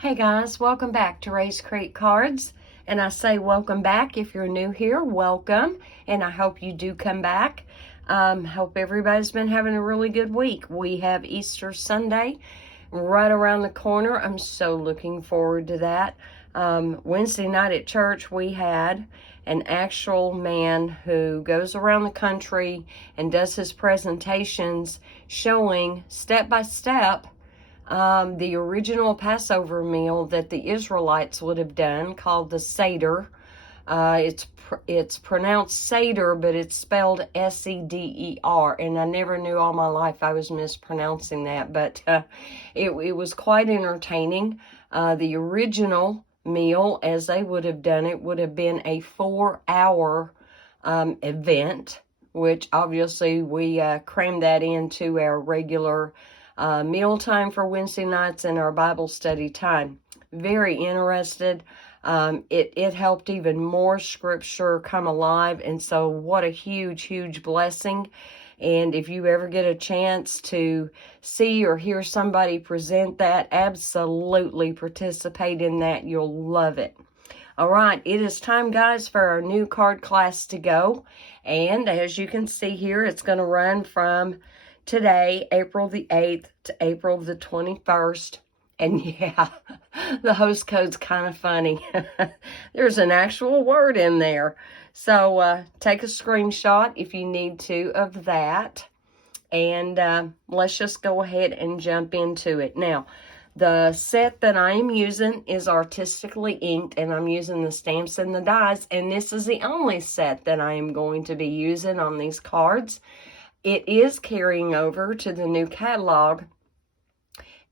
Hey guys, welcome back to Ray's Creek Cards. And I say welcome back. If you're new here, welcome. And I hope you do come back. Hope everybody's been having a really good week. We have Easter Sunday right around the corner. I'm so looking forward to that. Wednesday night at church, we had an actual man who goes around the country and does his presentations showing step by step the original Passover meal that the Israelites would have done, called the Seder. It's pronounced Seder, but it's spelled S-E-D-E-R, and I never knew all my life I was mispronouncing that, but it was quite entertaining. The original meal, as they would have done it, would have been a 4-hour event, which obviously we crammed that into our regular meal time for Wednesday nights and our Bible study time. Very interested. It helped even more scripture come alive, and so what a huge blessing. And if you ever get a chance to see or hear somebody present that, absolutely participate in that. You'll love it. All right, it is time, guys, for our new card class to go. And as you can see here, it's going to run from today, April the 8th, to April the 21st. And yeah, the host code's kind of funny. There's an actual word in there. So take a screenshot if you need to of that. And let's just go ahead and jump into it. Now, the set that I am using is Artistically inked, and I'm using the stamps and the dies. And this is the only set that I am going to be using on these cards. It is carrying over to the new catalog,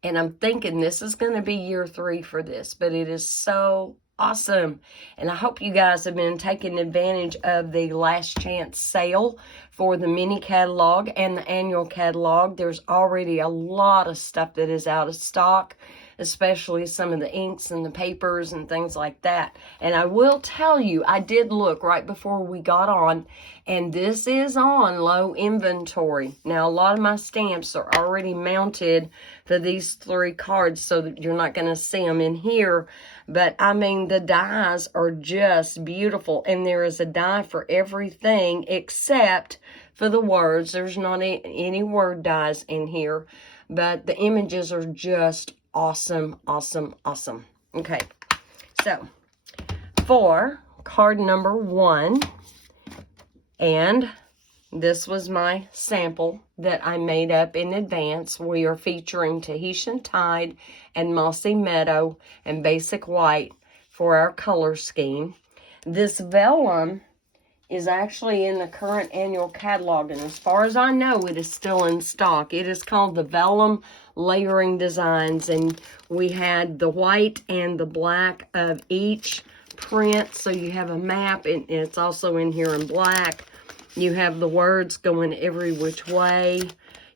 and I'm thinking this is going to be year 3 for this, but it is so awesome. And I hope you guys have been taking advantage of the last chance sale for the mini catalog and the annual catalog. There's already a lot of stuff that is out of stock, especially some of the inks and the papers and things like that. And I will tell you, I did look right before we got on, and this is on low inventory. Now, a lot of my stamps are already mounted for these 3 cards, so that you're not going to see them in here. But, I mean, the dies are just beautiful, and there is a die for everything except for the words. There's not any word dies in here, but the images are just awesome. Okay, so for card number 1, and this was my sample that I made up in advance. We are featuring Tahitian Tide and Mossy Meadow and Basic White for our color scheme. This vellum is actually in the current annual catalog, and as far as I know, it is still in stock. It is called the Vellum Layering Designs, and we had the white and the black of each print, so you have a map, and it's also in here in black. You have the words going every which way.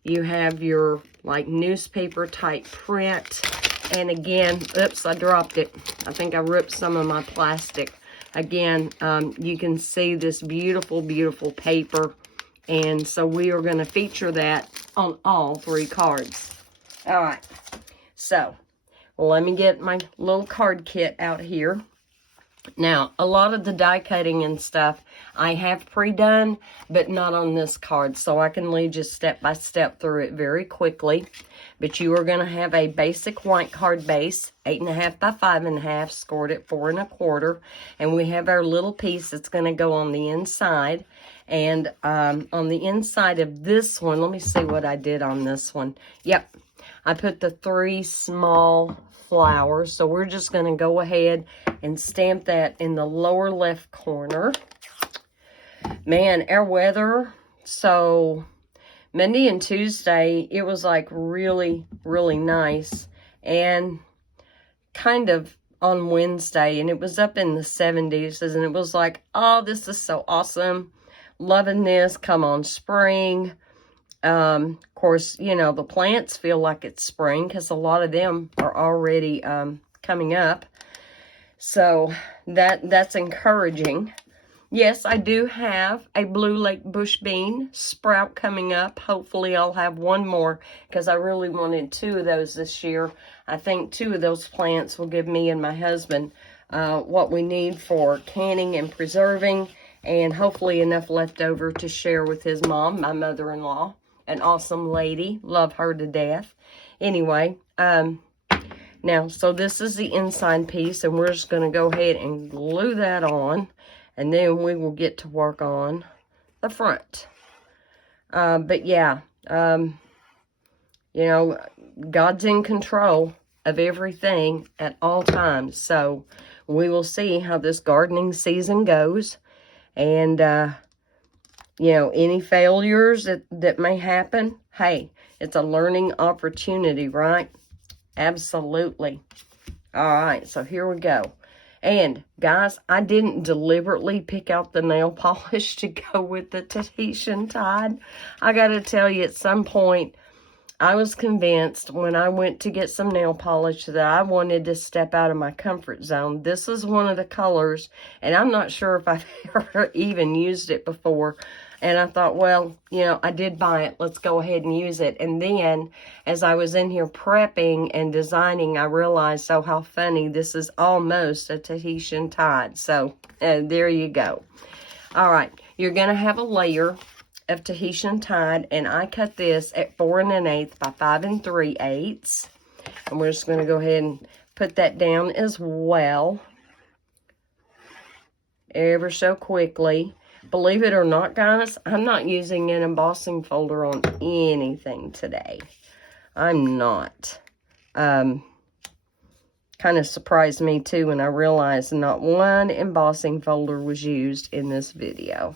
You have your like newspaper type print, and again, oops, I dropped it. I think I ripped some of my plastic. Again, you can see this beautiful paper, and so we are going to feature that on all 3 cards. All right, so let me get my little card kit out here. Now, a lot of the die cutting and stuff I have pre-done, but not on this card, so I can lead you step by step through it very quickly. But you are going to have a basic white card base, 8.5 by 5.5, scored at 4 1/4, and we have our little piece that's going to go on the inside. And on the inside of this one, let me see what I did on this one. Yep, I put the 3 small flowers, so we're just going to go ahead and stamp that in the lower left corner. Man, our weather, so Monday and Tuesday, it was like really nice, and kind of on Wednesday, and it was up in the 70s, and it was like, oh, this is so awesome, loving this, come on spring. Of course, you know, the plants feel like it's spring because a lot of them are already coming up, so that's encouraging. yes, I do have a blue lake bush bean sprout coming up. Hopefully I'll have one more because I really wanted 2 of those this year. I think 2 of those plants will give me and my husband what we need for canning and preserving, and hopefully enough left over to share with his mom, my mother-in-law, an awesome lady. Love her to death. Anyway, now, so this is the inside piece, and we're just going to go ahead and glue that on, and then we will get to work on the front. But yeah, you know, God's in control of everything at all times. So we will see how this gardening season goes. And, you know, any failures that may happen, hey, it's a learning opportunity, right? Absolutely. All right, so here we go. And, guys, I didn't deliberately pick out the nail polish to go with the Tahitian Tide. I got to tell you, at some point, I was convinced when I went to get some nail polish that I wanted to step out of my comfort zone. This is one of the colors, and I'm not sure if I've ever even used it before. And I thought, well, you know, I did buy it. Let's go ahead and use it. And then, as I was in here prepping and designing, I realized, oh, how funny. This is almost a Tahitian Tide. So, there you go. All right. You're going to have a layer of Tahitian Tide. And I cut this at 4 1/8 by 5 3/8. And we're just going to go ahead and put that down as well. Ever so quickly. Believe it or not, guys, I'm not using an embossing folder on anything today. I'm not. Kind of surprised me, too, when I realized not one embossing folder was used in this video.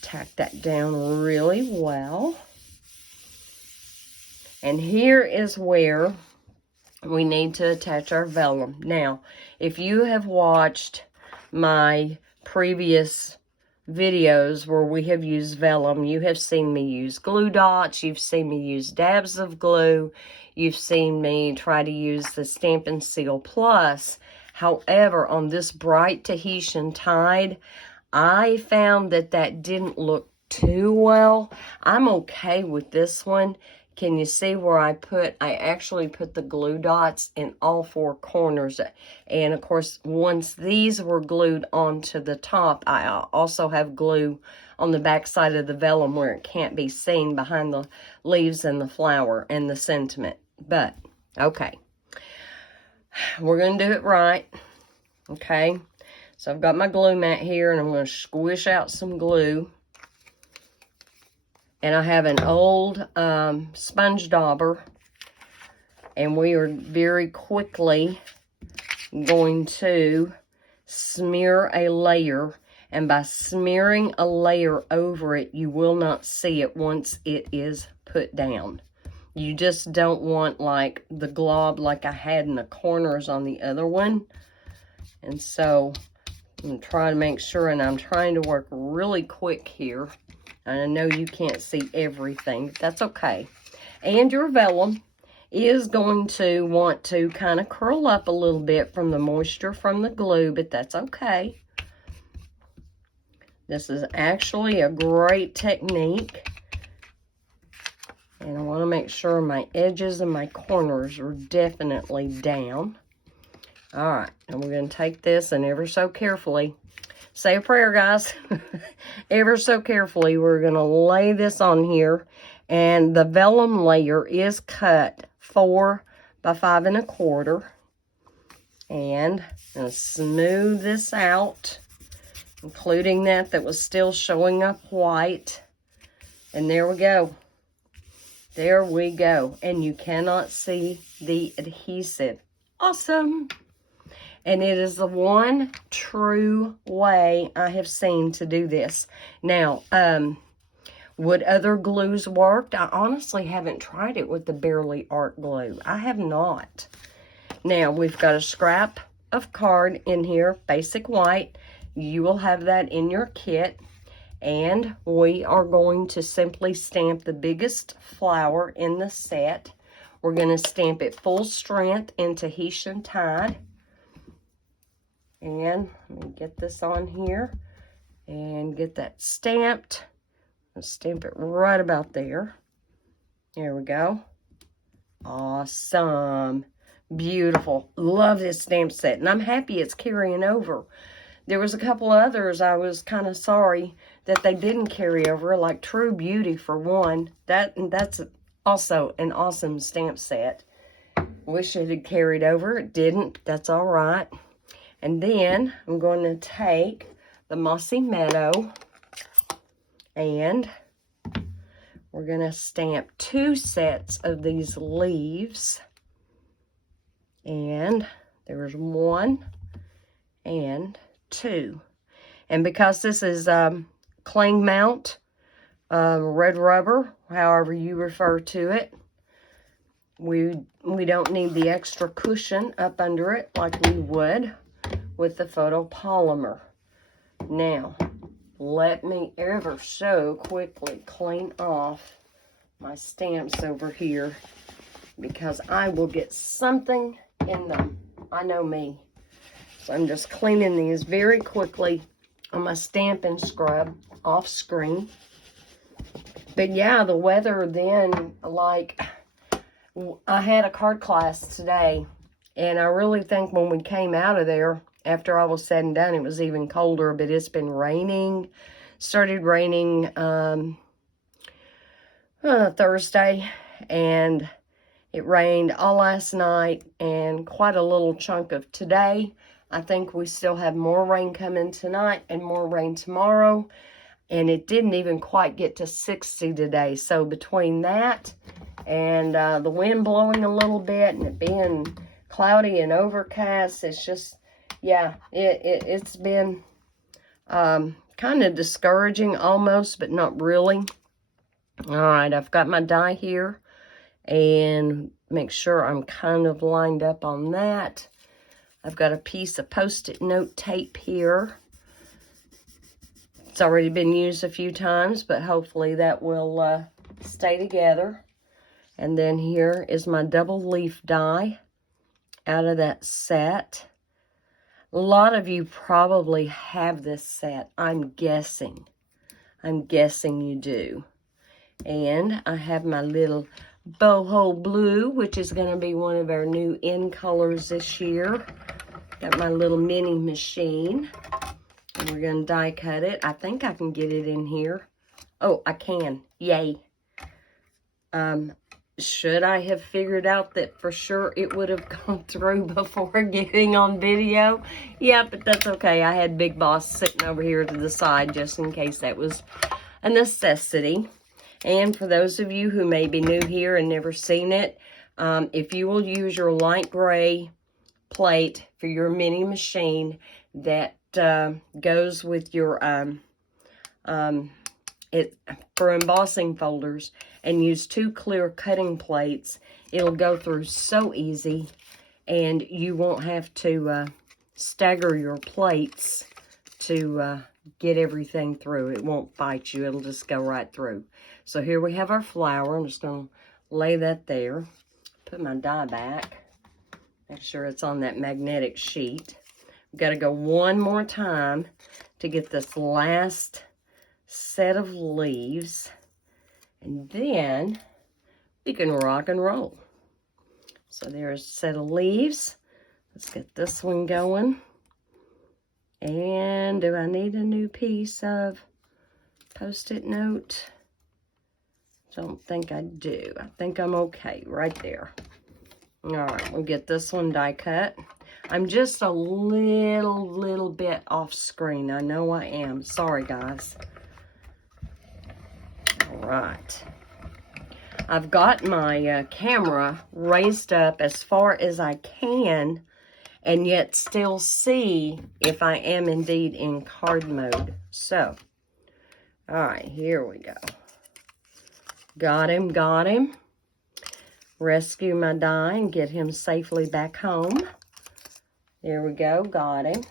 Tack that down really well. And here is where we need to attach our vellum. Now, if you have watched my previous videos where we have used vellum, you have seen me use glue dots, you've seen me use dabs of glue, you've seen me try to use the Stamp & Seal Plus. However, on this bright Tahitian Tide, I found that didn't look too well. I'm okay with this one. Can you see where I actually put the glue dots in all 4 corners. And of course, once these were glued onto the top, I also have glue on the back side of the vellum where it can't be seen behind the leaves and the flower and the sentiment. But, okay. We're going to do it right. Okay. So I've got my glue mat here, and I'm going to squish out some glue. And I have an old sponge dauber, and we are very quickly going to smear a layer. And by smearing a layer over it, you will not see it once it is put down. You just don't want like the glob like I had in the corners on the other one. And so I'm going to try to make sure, and I'm trying to work really quick here. And I know you can't see everything, but that's okay. And your vellum is going to want to kind of curl up a little bit from the moisture from the glue, but that's okay. This is actually a great technique. And I want to make sure my edges and my corners are definitely down. All right, and we're going to take this and ever so carefully, say a prayer, guys. Ever so carefully, we're going to lay this on here. And the vellum layer is cut 4 by 5 1/4. And I'm going to smooth this out, including that was still showing up white. And there we go. There we go. And you cannot see the adhesive. Awesome. And it is the one true way I have seen to do this. Now, would other glues work? I honestly haven't tried it with the Barely Art glue. I have not. Now, we've got a scrap of card in here, basic white. You will have that in your kit. And we are going to simply stamp the biggest flower in the set. We're going to stamp it full strength in Tahitian Tide. And let me get this on here and get that stamped. I'll stamp it right about there. There we go. Awesome. Beautiful. Love this stamp set. And I'm happy it's carrying over. There was a couple others I was kind of sorry that they didn't carry over, like True Beauty for one. That's also an awesome stamp set. Wish it had carried over. It didn't. That's all right. And then I'm going to take the Mossy Meadow and we're going to stamp 2 sets of these leaves. And there's 1 and 2. And because this is cling mount, red rubber, however you refer to it, we don't need the extra cushion up under it like we would with the photopolymer. Now, let me ever so quickly clean off my stamps over here because I will get something in them. I know me. So I'm just cleaning these very quickly on my Stampin' Scrub off screen. But yeah, the weather then, like, I had a card class today, and I really think when we came out of there, after all was said and done, it was even colder, but it's been raining. Started raining Thursday, and it rained all last night and quite a little chunk of today. I think we still have more rain coming tonight and more rain tomorrow. And it didn't even quite get to 60 today. So between that and the wind blowing a little bit and it being cloudy and overcast, it's just, yeah, it's been kind of discouraging almost, but not really. All right, I've got my die here. And make sure I'm kind of lined up on that. I've got a piece of Post-it note tape here. It's already been used a few times, but hopefully that will stay together. And then here is my double leaf die out of that set. A lot of you probably have this set, I'm guessing. I'm guessing you do. And I have my little boho blue, which is going to be one of our new in colors this year. Got my little mini machine. And we're going to die cut it. I think I can get it in here. Oh, I can. Yay. Should I have figured out that for sure it would have gone through before getting on video? Yeah, but that's okay. I had Big Boss sitting over here to the side just in case that was a necessity. And for those of you who may be new here and never seen it, if you will use your light gray plate for your mini machine that goes with your for embossing folders and use 2 clear cutting plates, it'll go through so easy and you won't have to stagger your plates to get everything through. It won't bite you. It'll just go right through. So here we have our flower. I'm just going to lay that there. Put my die back. Make sure it's on that magnetic sheet. We've got to go one more time to get this last set of leaves. And then we can rock and roll. So there's a set of leaves. Let's get this one going. And do I need a new piece of Post-it note? Don't think I do. I think I'm okay right there. All right, we'll get this one die cut. I'm just a little bit off screen. I know I am. Sorry, guys. All right. I've got my camera raised up as far as I can and yet still see if I am indeed in card mode. So, all right, here we go. Got him, got him. Rescue my die and get him safely back home. There we go, got him.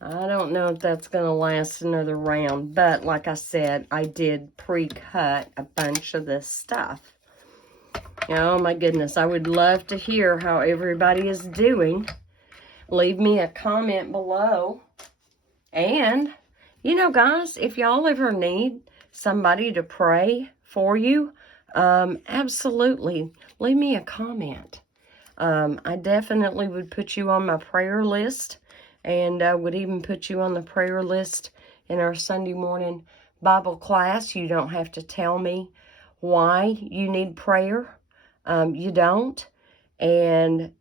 I don't know if that's going to last another round, but like I said, I did pre-cut a bunch of this stuff. Oh my goodness, I would love to hear how everybody is doing. leave me a comment below. And, you know, guys, if y'all ever need somebody to pray for you, absolutely, leave me a comment. I definitely would put you on my prayer list, and would even put you on the prayer list in our Sunday morning Bible class. You don't have to tell me why you need prayer. You don't. And,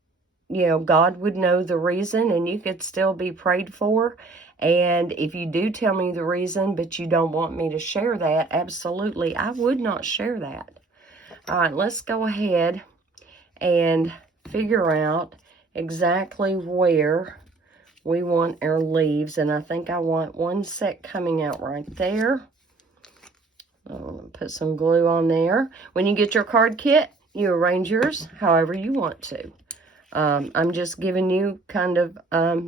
you know, God would know the reason, and you could still be prayed for. And if you do tell me the reason, but you don't want me to share that, absolutely, I would not share that. All right, let's go ahead and figure out exactly where we want our leaves. And I think I want one set coming out right there. I'm going to put some glue on there. When you get your card kit, you arrange yours however you want to. I'm just giving you kind of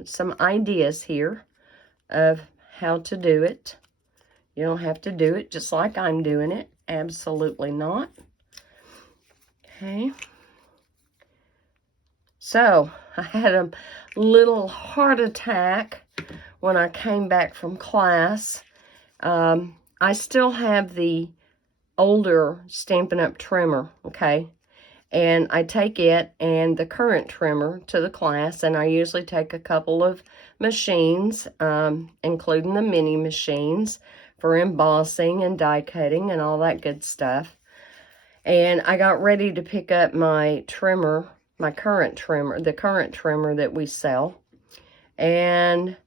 some ideas here of how to do it. You don't have to do it just like I'm doing it. Absolutely not. Okay. So, I had a little heart attack when I came back from class. I still have the older Stampin' Up! Trimmer, okay? And I take it and the current trimmer to the class, and I usually take a couple of machines, including the mini machines for embossing and die cutting and all that good stuff. And I got ready to pick up my trimmer, my current trimmer, the current trimmer that we sell. And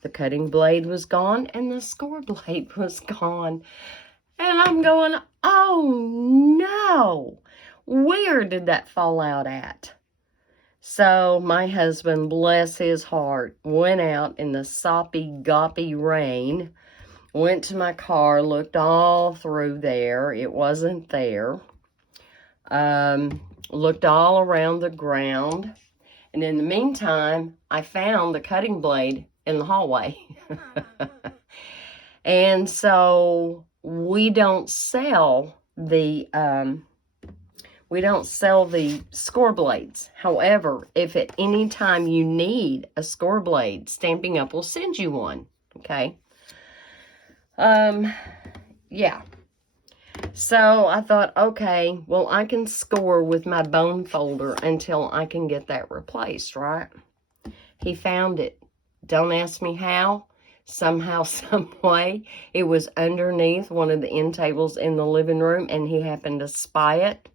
the cutting blade was gone and the score blade was gone. And I'm going, oh no, where did that fall out at? So my husband, bless his heart, went out in the soppy, goppy rain, went to my car, looked all through there. It wasn't there. Looked all around the ground. And in the meantime, I found the cutting blade in the hallway. And so we don't sell the score blades. However, if at any time you need a score blade, Stampin' Up! Will send you one. Okay. Yeah. So I thought, okay, well, I can score with my bone folder until I can get that replaced, right? He found it. Don't ask me how. Somehow, some way, it was underneath one of the end tables in the living room, and he happened to spy it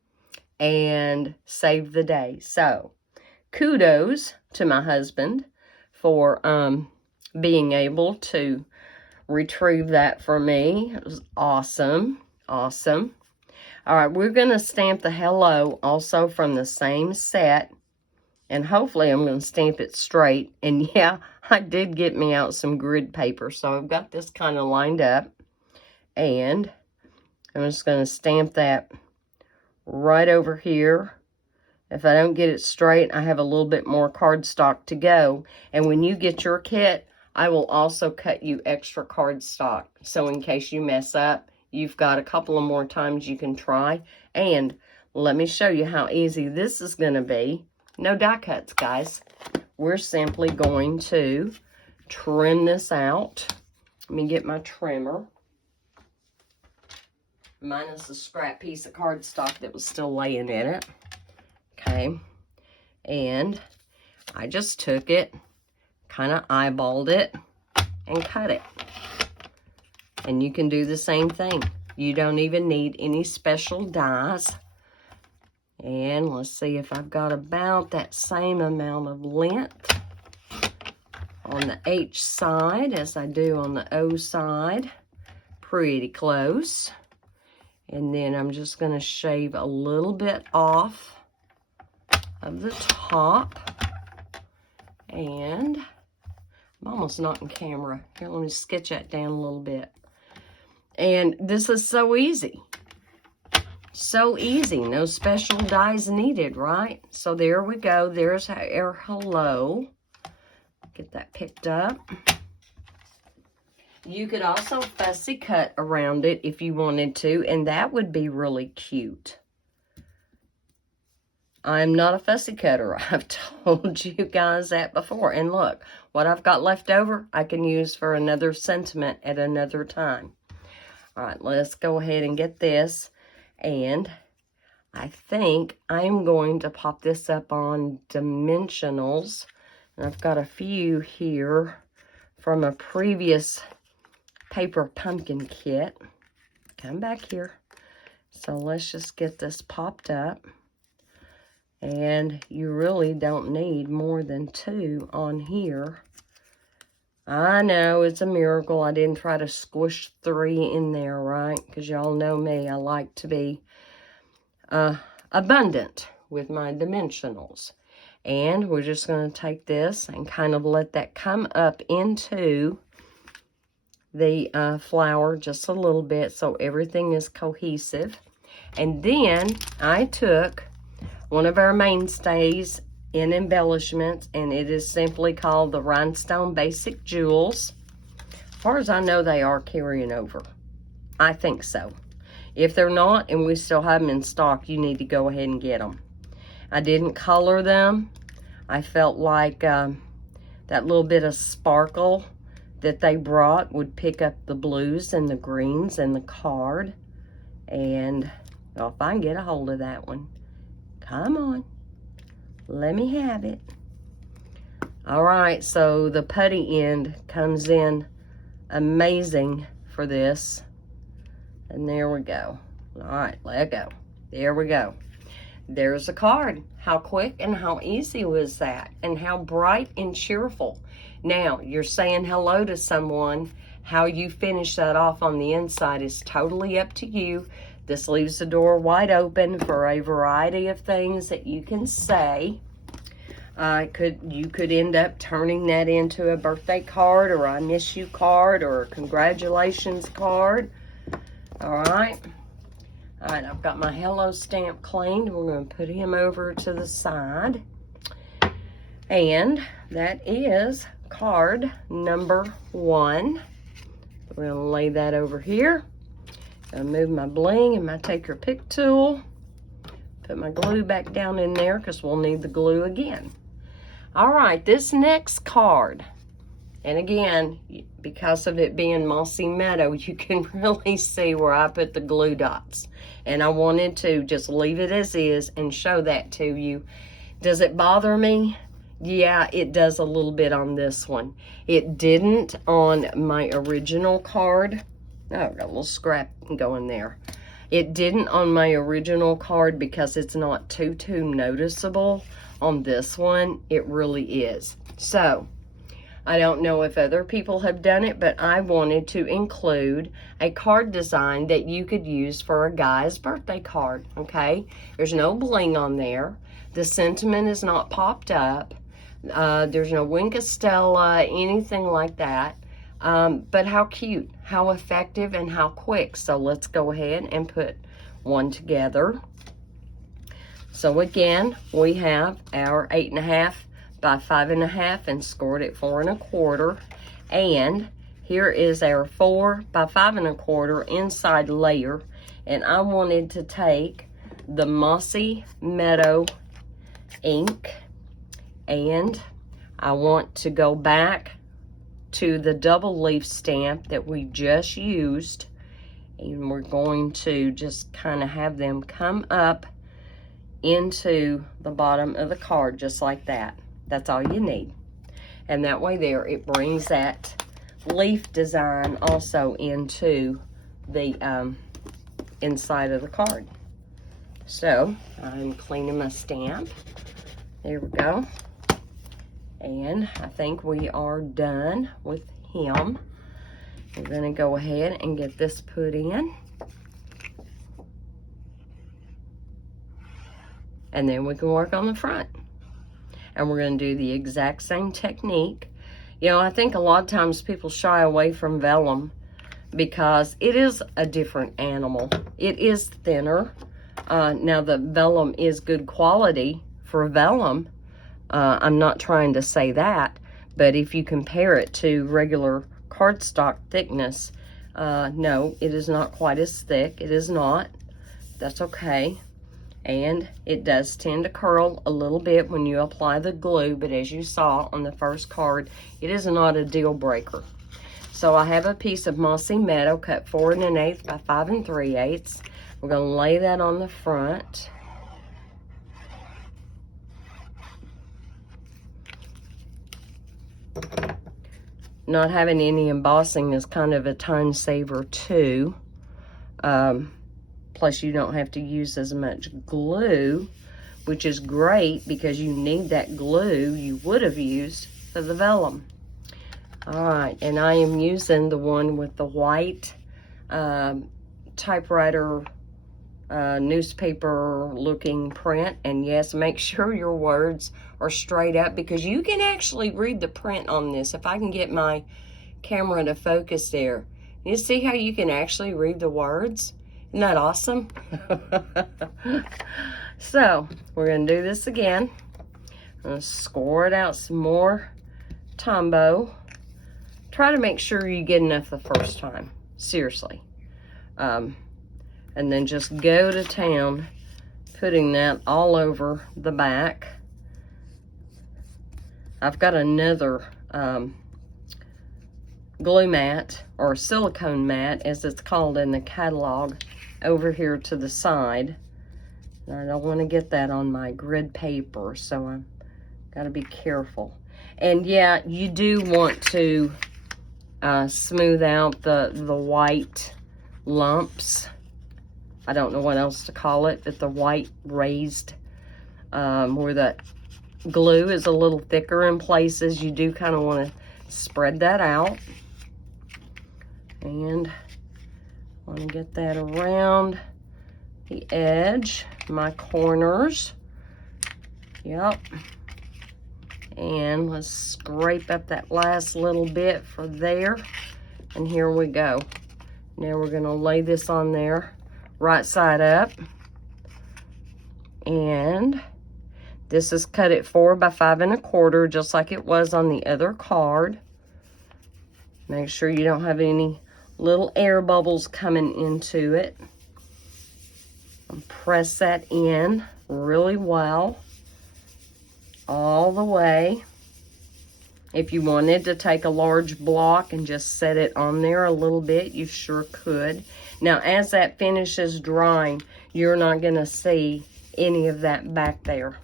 and save the day. So, kudos to my husband for being able to retrieve that for me. It was awesome. Awesome. All right, we're going to stamp the hello also from the same set. And hopefully I'm going to stamp it straight. And yeah, I did get me out some grid paper. So I've got this kind of lined up. And I'm just going to stamp that right over here. If I don't get it straight, I have a little bit more cardstock to go. And when you get your kit, I will also cut you extra cardstock. So in case you mess up, you've got a couple of more times you can try. And let me show you how easy this is going to be. No die cuts, guys. We're simply going to trim this out. Let me get my trimmer. Minus the scrap piece of cardstock that was still laying in it. Okay. And I just took it, kind of eyeballed it, and cut it. And you can do the same thing. You don't even need any special dies. And let's see if I've got about that same amount of length on the H side as I do on the O side. Pretty close. And then I'm just going to shave a little bit off of the top. And I'm almost knocking camera. Here, let me sketch that down a little bit. And this is so easy. So easy. No special dies needed, right? So there we go. There's our hello. Get that picked up. You could also fussy cut around it if you wanted to, and that would be really cute. I'm not a fussy cutter. I've told you guys that before. And look, what I've got left over, I can use for another sentiment at another time. All right, let's go ahead and get this. And I think I'm going to pop this up on dimensionals. And I've got a few here from a previous paper pumpkin kit. Come back here. So let's just get this popped up. And you really don't need more than 2 on here. I know it's a miracle I didn't try to squish 3 in there, right? Because y'all know me, I like to be abundant with my dimensionals. And we're just going to take this and kind of let that come up into the flower just a little bit so everything is cohesive. And then I took one of our mainstays in embellishments, and it is simply called the Rhinestone Basic Jewels. As far as I know, they are carrying over. I think so. If they're not, and we still have them in stock, you need to go ahead and get them. I didn't color them. I felt like that little bit of sparkle that they brought would pick up the blues and the greens and the card. And, well, if I can get a hold of that one. Come on. Let me have it. All right, so the putty end comes in amazing for this. And there we go. All right, let go. There we go. There's a card. How quick and how easy was that? And how bright and cheerful. Now, you're saying hello to someone. How you finish that off on the inside is totally up to you. This leaves the door wide open for a variety of things that you can say. You could end up turning that into a birthday card or I miss you card or a congratulations card. All right. All right, I've got my hello stamp cleaned. We're going to put him over to the side. And that is card number 1. We're going to lay that over here. I'll move my bling and my take your pick tool. Put my glue back down in there because we'll need the glue again. All right, this next card. And again, because of it being Mossy Meadow, you can really see where I put the glue dots. And I wanted to just leave it as is and show that to you. Does it bother me? Yeah, it does a little bit on this one. It didn't on my original card. Oh, got a little scrap going there. It didn't on my original card because it's not too noticeable. On this one, it really is. So, I don't know if other people have done it, but I wanted to include a card design that you could use for a guy's birthday card, okay? There's no bling on there. The sentiment is not popped up. There's no Wink of Stella, anything like that. But how cute, how effective, and how quick. So let's go ahead and put one together. So again, we have our 8.5 by 5.5 and scored at 4 1/4. And here is our 4 by 5 1/4 inside layer. And I wanted to take the Mossy Meadow ink, and I want to go back to the double leaf stamp that we just used, and we're going to just kind of have them come up into the bottom of the card just like that. That's all you need. And that way there, it brings that leaf design also into the inside of the card. So I'm cleaning my stamp. There we go. And I think we are done with him. We're going to go ahead and get this put in. And then we can work on the front. And we're going to do the exact same technique. You know, I think a lot of times people shy away from vellum because it is a different animal. It is thinner. Now the vellum is good quality for vellum. I'm not trying to say that, but if you compare it to regular cardstock thickness, no, it is not quite as thick. It is not. That's okay. And it does tend to curl a little bit when you apply the glue, but as you saw on the first card, it is not a deal breaker. So I have a piece of Mossy Meadow cut 4 1/8 by 5 3/8. We're going to lay that on the front. Not having any embossing is kind of a time saver too. Plus you don't have to use as much glue, which is great because you need that glue you would have used for the vellum. All right, and I am using the one with the white typewriter newspaper looking print. And yes, make sure your words are straight up because you can actually read the print on this. If I can get my camera to focus there, you see how you can actually read the words? Isn't that awesome? So we're going to do this again. I'm going to score it out some more Tombow. Try to make sure you get enough the first time, seriously. And then just go to town putting that all over the back. I've got another glue mat, or silicone mat as it's called in the catalog, over here to the side. And I don't want to get that on my grid paper, so I've got to be careful. And yeah, you do want to smooth out the white lumps. I don't know what else to call it, but the white raised, where the glue is a little thicker in places, you do kind of want to spread that out. And I want to get that around the edge, my corners. Yep. And let's scrape up that last little bit for there. And here we go. Now we're going to lay this on there, right side up. And this is cut at 4 by 5 1/4, just like it was on the other card. Make sure you don't have any little air bubbles coming into it. And press that in really well, all the way. If you wanted to take a large block and just set it on there a little bit, you sure could. Now, as that finishes drying, you're not going to see any of that back there.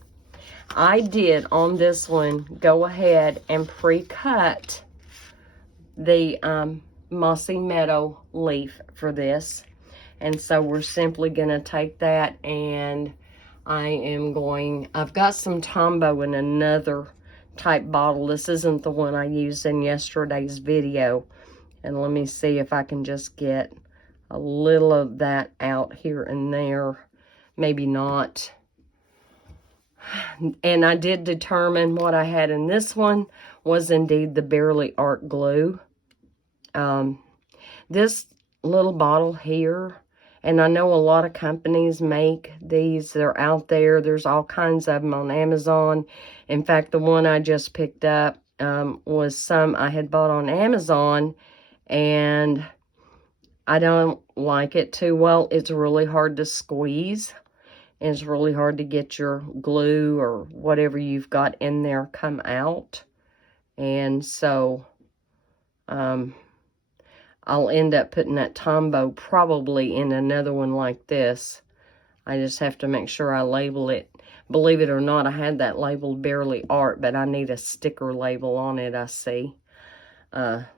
I did on this one go ahead and pre-cut the Mossy Meadow leaf for this. And so we're simply going to take that, and I've got some Tombow in another type bottle. This isn't the one I used in yesterday's video. And let me see if I can just get a little of that out here and there. Maybe not. And I did determine what I had in this one was indeed the Barely Art glue. This little bottle here, and I know a lot of companies make these. They're out there. There's all kinds of them on Amazon. In fact, the one I just picked up was some I had bought on Amazon, and I don't like it too well. It's really hard to squeeze. And it's really hard to get your glue or whatever you've got in there come out. And so I'll end up putting that Tombow probably in another one like this. I just have to make sure I label it. Believe it or not, I had that labeled Barely Art, but I need a sticker label on it, I see.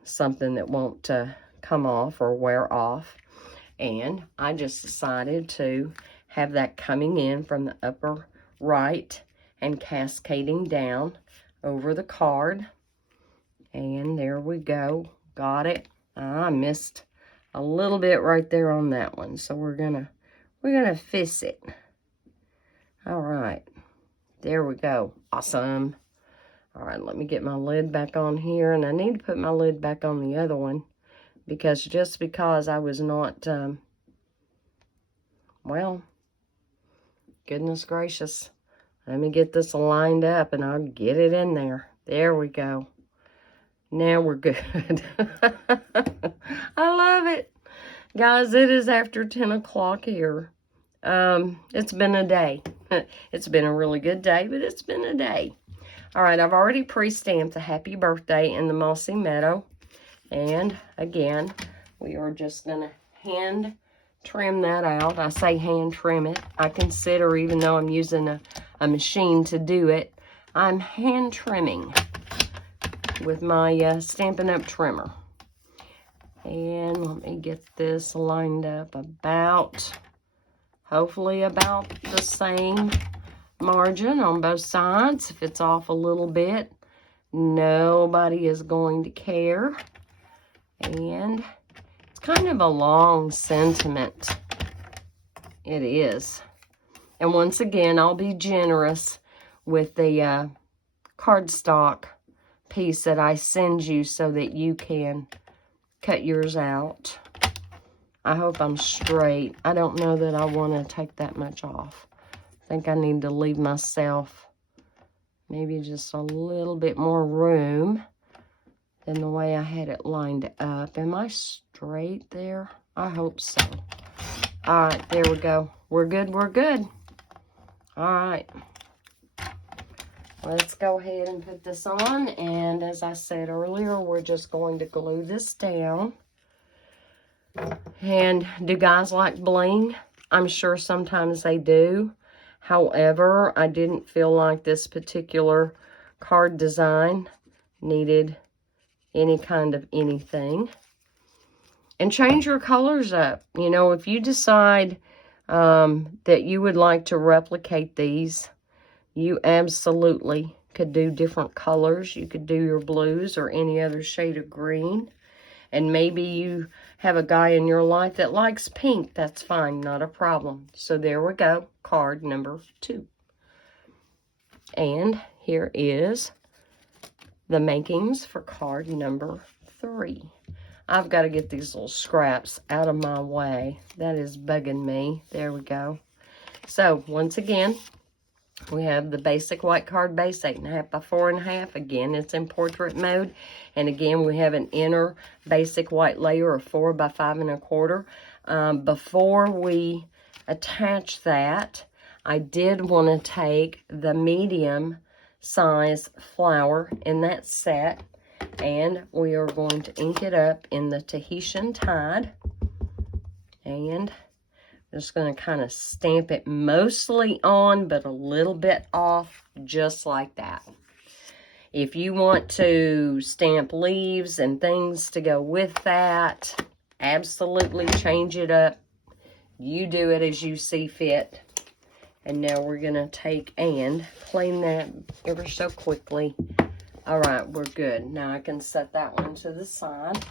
Something that won't come off or wear off. And I just decided to have that coming in from the upper right and cascading down over the card. And there we go. Got it. I missed a little bit right there on that one. So we're gonna fix it. All right. There we go. Awesome. All right, let me get my lid back on here. And I need to put my lid back on the other one. Just because I was not, well, goodness gracious. Let me get this lined up and I'll get it in there. There we go. Now we're good. I love it. Guys, it is after 10 o'clock here. It's been a day. It's been a really good day, but it's been a day. All right, I've already pre-stamped a happy birthday in the Mossy Meadow. And again, we are just going to hand trim that out. I say hand trim it. I consider, even though I'm using a machine to do it, I'm hand trimming with my Stampin' Up! Trimmer. And let me get this lined up about, hopefully about the same margin on both sides. If it's off a little bit, nobody is going to care. And it's kind of a long sentiment. It is. And once again, I'll be generous with the cardstock piece that I send you so that you can cut yours out. I hope I'm straight. I don't know that I want to take that much off. I think I need to leave myself maybe just a little bit more room than the way I had it lined up. Am I straight there? I hope so. All right, there we go. We're good, we're good. All right. Let's go ahead and put this on. And as I said earlier, we're just going to glue this down. And do guys like bling? I'm sure sometimes they do. However, I didn't feel like this particular card design needed any kind of anything. And change your colors up. You know, if you decide that you would like to replicate these, you absolutely could do different colors. You could do your blues or any other shade of green. And maybe you have a guy in your life that likes pink. That's fine, not a problem. So there we go, card number 2. And here is the makings for card number 3. I've got to get these little scraps out of my way. That is bugging me. There we go. So once again, we have the basic white card base, 8.5 by 4.5. Again, it's in portrait mode. And again, we have an inner basic white layer of 4 by 5 1/4. Before we attach that, I did want to take the medium size flower in that set, and we are going to ink it up in the Tahitian Tide. And just going to kind of stamp it mostly on, but a little bit off, just like that. If you want to stamp leaves and things to go with that, absolutely change it up. You do it as you see fit. And now we're going to take and clean that ever so quickly. All right, we're good. Now I can set that one to the side.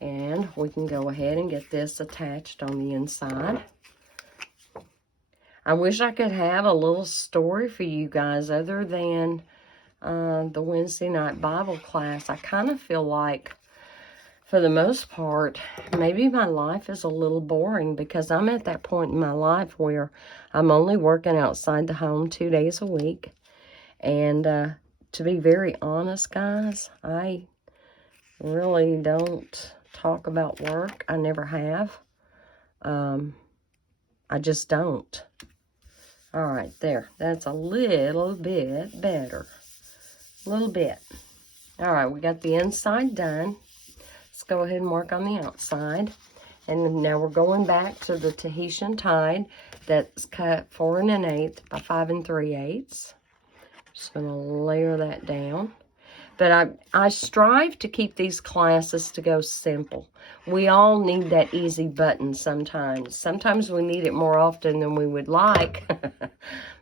And we can go ahead and get this attached on the inside. I wish I could have a little story for you guys other than the Wednesday night Bible class. I kind of feel like, for the most part, maybe my life is a little boring because I'm at that point in my life where I'm only working outside the home 2 days a week. And to be very honest, guys, I really don't talk about work. I never have. I just don't. All right, there. That's a little bit better. A little bit. All right, we got the inside done. Let's go ahead and work on the outside. And now we're going back to the Tahitian Tide that's cut 4 1/8 by 5 3/8. Just going to layer that down. But I strive to keep these classes to go simple. We all need that easy button sometimes. Sometimes we need it more often than we would like.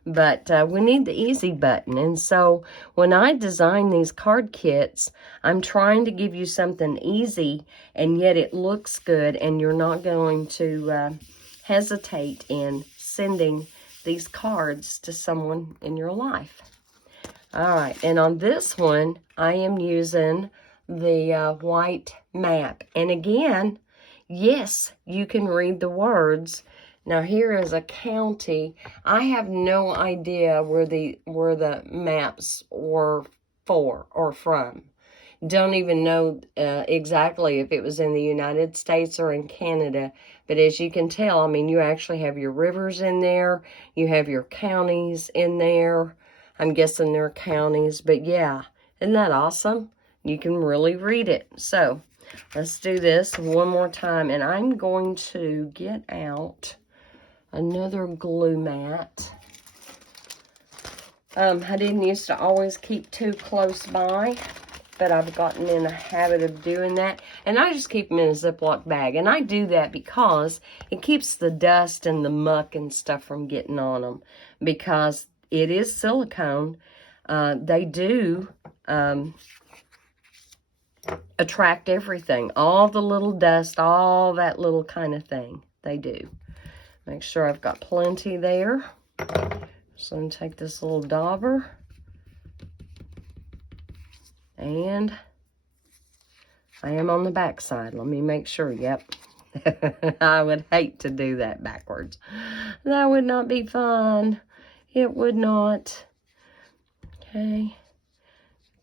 But we need the easy button. And so when I design these card kits, I'm trying to give you something easy, and yet it looks good, and you're not going to hesitate in sending these cards to someone in your life. All right, and on this one, I am using the white map. And again, yes, you can read the words. Now, here is a county. I have no idea where the maps were for or from. don't even know exactly if it was in the United States or in Canada. But as you can tell, I mean, you actually have your rivers in there. You have your counties in there. I'm guessing they're counties. But yeah, isn't that awesome? You can really read it. So let's do this one more time. And I'm going to get out another glue mat. I didn't used to always keep two close by, but I've gotten in a habit of doing that. And I just keep them in a Ziploc bag. And I do that because it keeps the dust and the muck and stuff from getting on them. Because it is silicone. They do attract everything. All the little dust, all that little kind of thing. They do. Make sure I've got plenty there. So I'm going to take this little dauber. And I am on the back side. Let me make sure. Yep. I would hate to do that backwards. That would not be fun. It would not. Okay.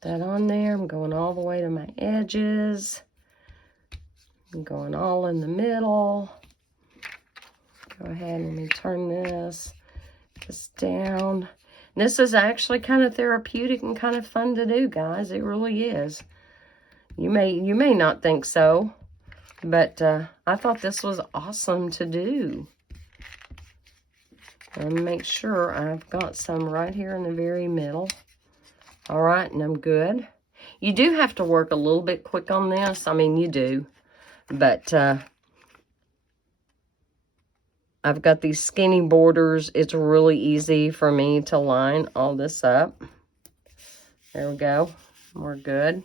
That on there. I'm going all the way to my edges. I'm going all in the middle. Go ahead and let me turn this down. This is actually kind of therapeutic and kind of fun to do, guys. It really is. You may not think so, but I thought this was awesome to do. And make sure I've got some right here in the very middle. All right, and I'm good. You do have to work a little bit quick on this. I mean, you do. But I've got these skinny borders. It's really easy for me to line all this up. There we go. We're good.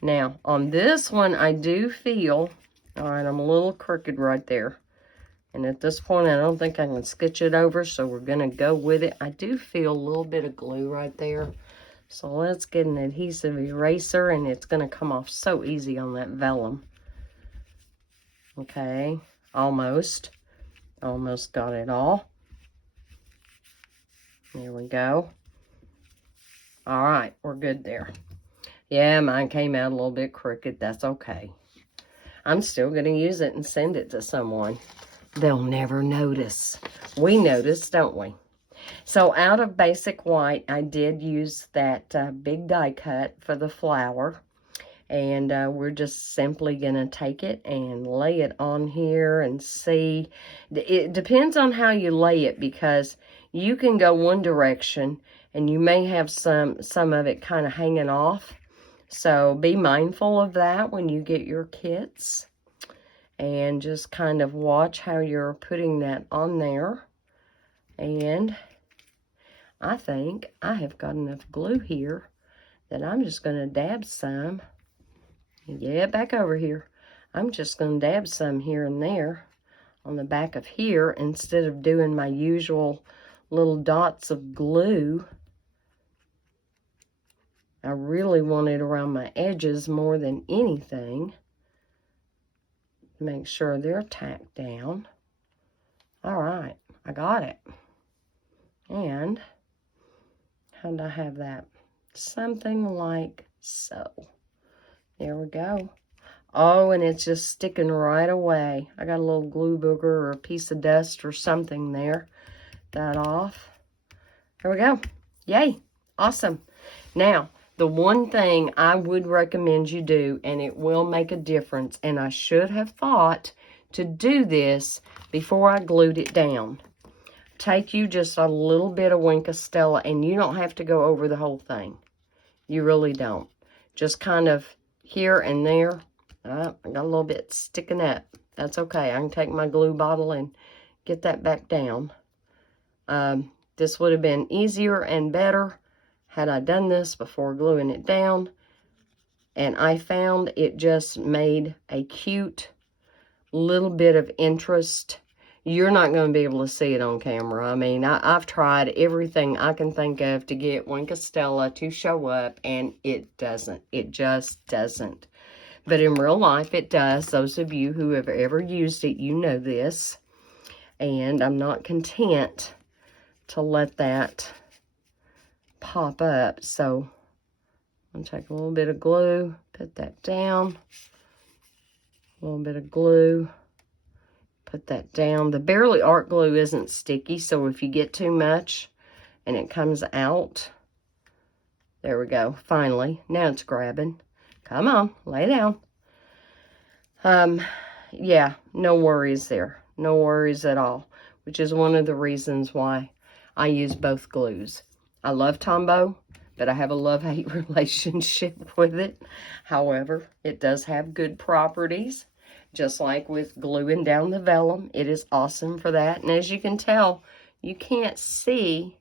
Now, on this one, I do feel, all right, I'm a little crooked right there. And at this point, I don't think I can sketch it over, so we're going to go with it. I do feel a little bit of glue right there. So let's get an adhesive eraser, and it's going to come off so easy on that vellum. Okay, almost. Almost got it all. There we go. All right, we're good there. Yeah, mine came out a little bit crooked. That's okay. I'm still going to use it and send it to someone. They'll never notice. We notice, don't we? So out of basic white, I did use that big die cut for the flower. And we're just simply going to take it and lay it on here and see. It depends on how you lay it, because you can go one direction and you may have some of it kind of hanging off. So be mindful of that when you get your kits. And just kind of watch how you're putting that on there. And I think I have got enough glue here that I'm just going to dab some. Yeah, back over here. I'm just going to dab some here and there on the back of here instead of doing my usual little dots of glue. I really want it around my edges more than anything. Make sure they're tacked down. All right, I got it. And how did I have that? Something like so. There we go. Oh, and it's just sticking right away. I got a little glue booger or a piece of dust or something there. That off. There we go. Yay. Awesome. Now, the one thing I would recommend you do, and it will make a difference, and I should have thought to do this before I glued it down. Take you just a little bit of Wink of Stella, and you don't have to go over the whole thing. You really don't. Just kind of here and there. I got a little bit sticking up. That's okay. I can take my glue bottle and get that back down. This would have been easier and better had I done this before gluing it down. And I found it just made a cute little bit of interest. You're not going to be able to see it on camera. I mean, I've tried everything I can think of to get Wink of Stella to show up, and it doesn't. It just doesn't. But in real life, it does. Those of you who have ever used it, you know this. And I'm not content to let that pop up. So I'm going to take a little bit of glue, put that down. A little bit of glue, put that down. The Barely Art glue isn't sticky, so if you get too much and it comes out, there we go. Finally, now it's grabbing. Come on, lay down. Yeah, no worries there. No worries at all, which is one of the reasons why I use both glues. I love Tombow, but I have a love-hate relationship with it. However, it does have good properties, just like with gluing down the vellum. It is awesome for that. And as you can tell, you can't see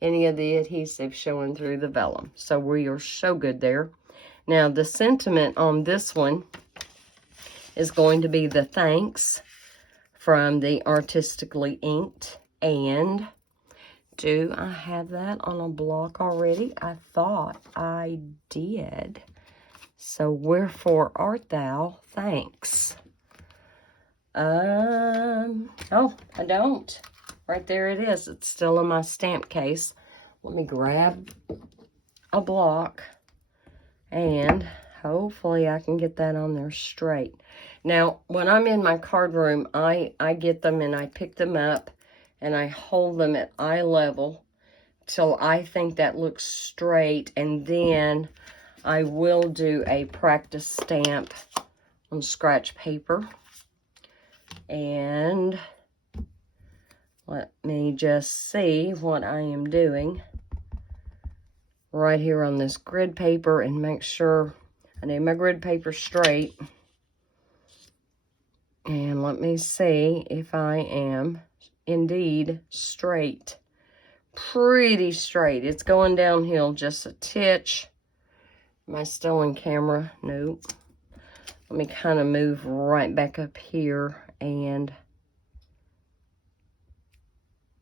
any of the adhesive showing through the vellum. So we are so good there. Now, the sentiment on this one is going to be the thanks from the Artistically inked. And do I have that on a block already? I thought I did. So wherefore art thou? Thanks. Oh, I don't. Right there it is. It's still in my stamp case. Let me grab a block and hopefully I can get that on there straight. Now, when I'm in my card room, I get them and I pick them up and I hold them at eye level till I think that looks straight, and then I will do a practice stamp on scratch paper. And let me just see what I am doing right here on this grid paper and make sure I need my grid paper straight. And let me see if I am indeed straight. Pretty straight. It's going downhill just a titch. Am I still in camera? Nope. Let me kind of move right back up here and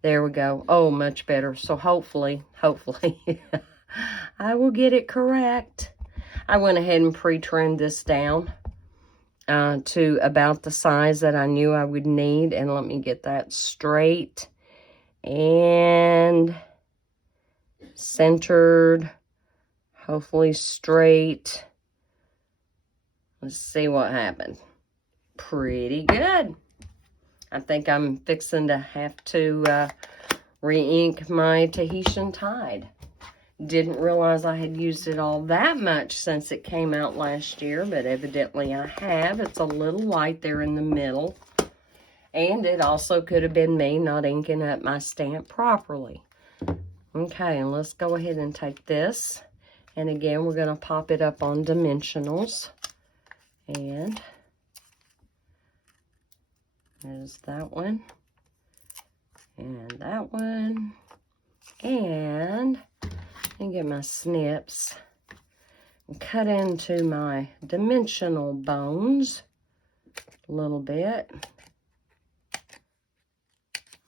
there we go. Oh, much better. So hopefully, I will get it correct. I went ahead and pre-trimmed this down to about the size that I knew I would need. And let me get that straight and centered, hopefully straight. Let's see what happened. Pretty good. I think I'm fixing to have to re-ink my Tahitian Tide. Didn't realize I had used it all that much since it came out last year, but evidently I have. It's a little light there in the middle. And it also could have been me not inking up my stamp properly. Okay, and let's go ahead and take this. And again, we're going to pop it up on dimensionals. And there's that one. And that one. And get my snips and cut into my dimensional bones a little bit.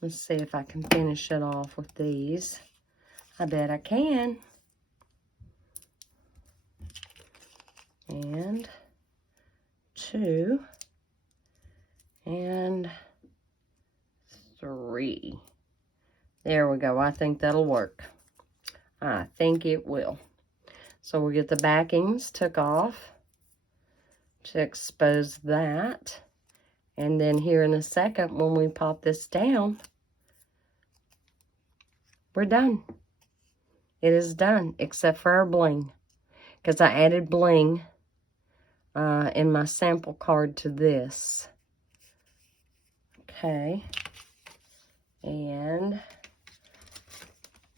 Let's see if I can finish it off with these. I bet I can. And 2 and 3. There we go. I think that'll work. I think it will. So we'll get the backings took off to expose that. And then here in a second, when we pop this down, we're done. It is done, except for our bling. Because I added bling in my sample card to this. Okay. And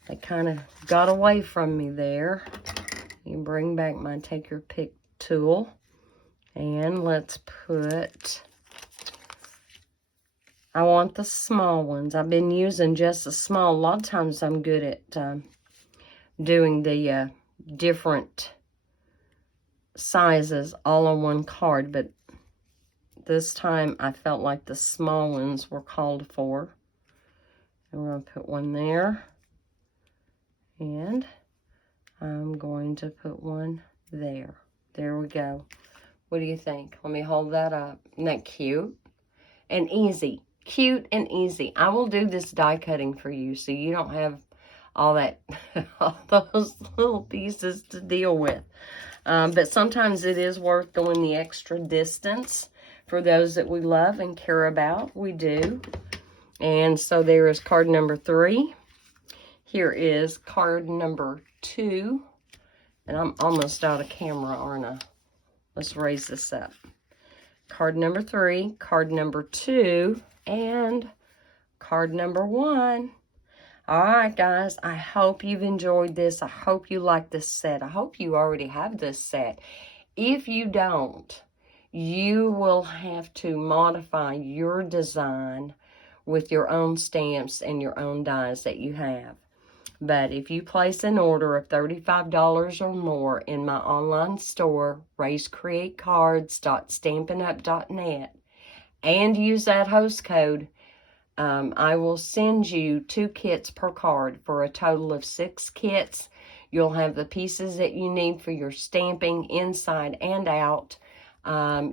they kind of got away from me there. You bring back my take your pick tool. And let's put, I want the small ones. I've been using just the small. A lot of times I'm good at doing the different sizes all on one card. But this time I felt like the small ones were called for. And we're going to put one there. And I'm going to put one there. There we go. What do you think? Let me hold that up. Isn't that cute? And easy. Cute and easy. I will do this die cutting for you so you don't have all that, all those little pieces to deal with. But sometimes it is worth going the extra distance for those that we love and care about. We do. And so there is card number 3. Here is card number 2. And I'm almost out of camera, aren't I? Let's raise this up. Card number 3, card number 2, and card number 1. All right, guys, I hope you've enjoyed this. I hope you like this set. I hope you already have this set. If you don't, you will have to modify your design with your own stamps and your own dies that you have. But if you place an order of $35 or more in my online store, raisecreatecards.stampinup.net, and use that host code, I will send you 2 kits per card for a total of 6 kits. You'll have the pieces that you need for your stamping inside and out.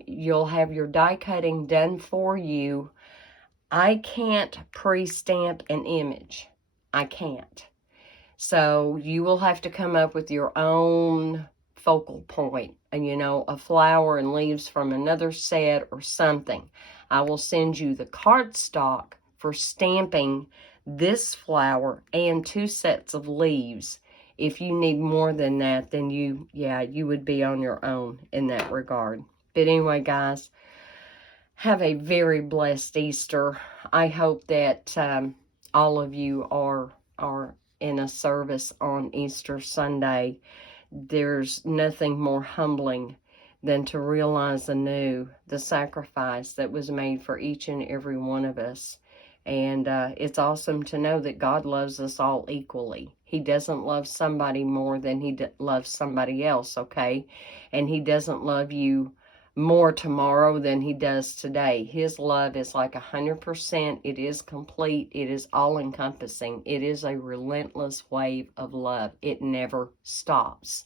You'll have your die cutting done for you. I can't pre-stamp an image. I can't. So you will have to come up with your own focal point, and a flower and leaves from another set or something. I will send you the cardstock for stamping this flower and 2 sets of leaves. If you need more than that, then you would be on your own in that regard. But anyway, guys, have a very blessed Easter. I hope that all of you are in a service on Easter Sunday. There's nothing more humbling than to realize anew the sacrifice that was made for each and every one of us. And it's awesome to know that God loves us all equally. He doesn't love somebody more than he loves somebody else, okay? And he doesn't love you more tomorrow than he does today. His love is like 100%. It is complete. It is all-encompassing. It is a relentless wave of love. It never stops.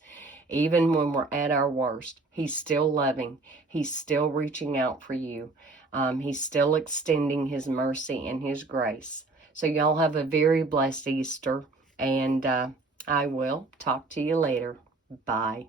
Even when we're at our worst, he's still loving. He's still reaching out for you. He's still extending his mercy and his grace. So y'all have a very blessed Easter, and I will talk to you later. Bye.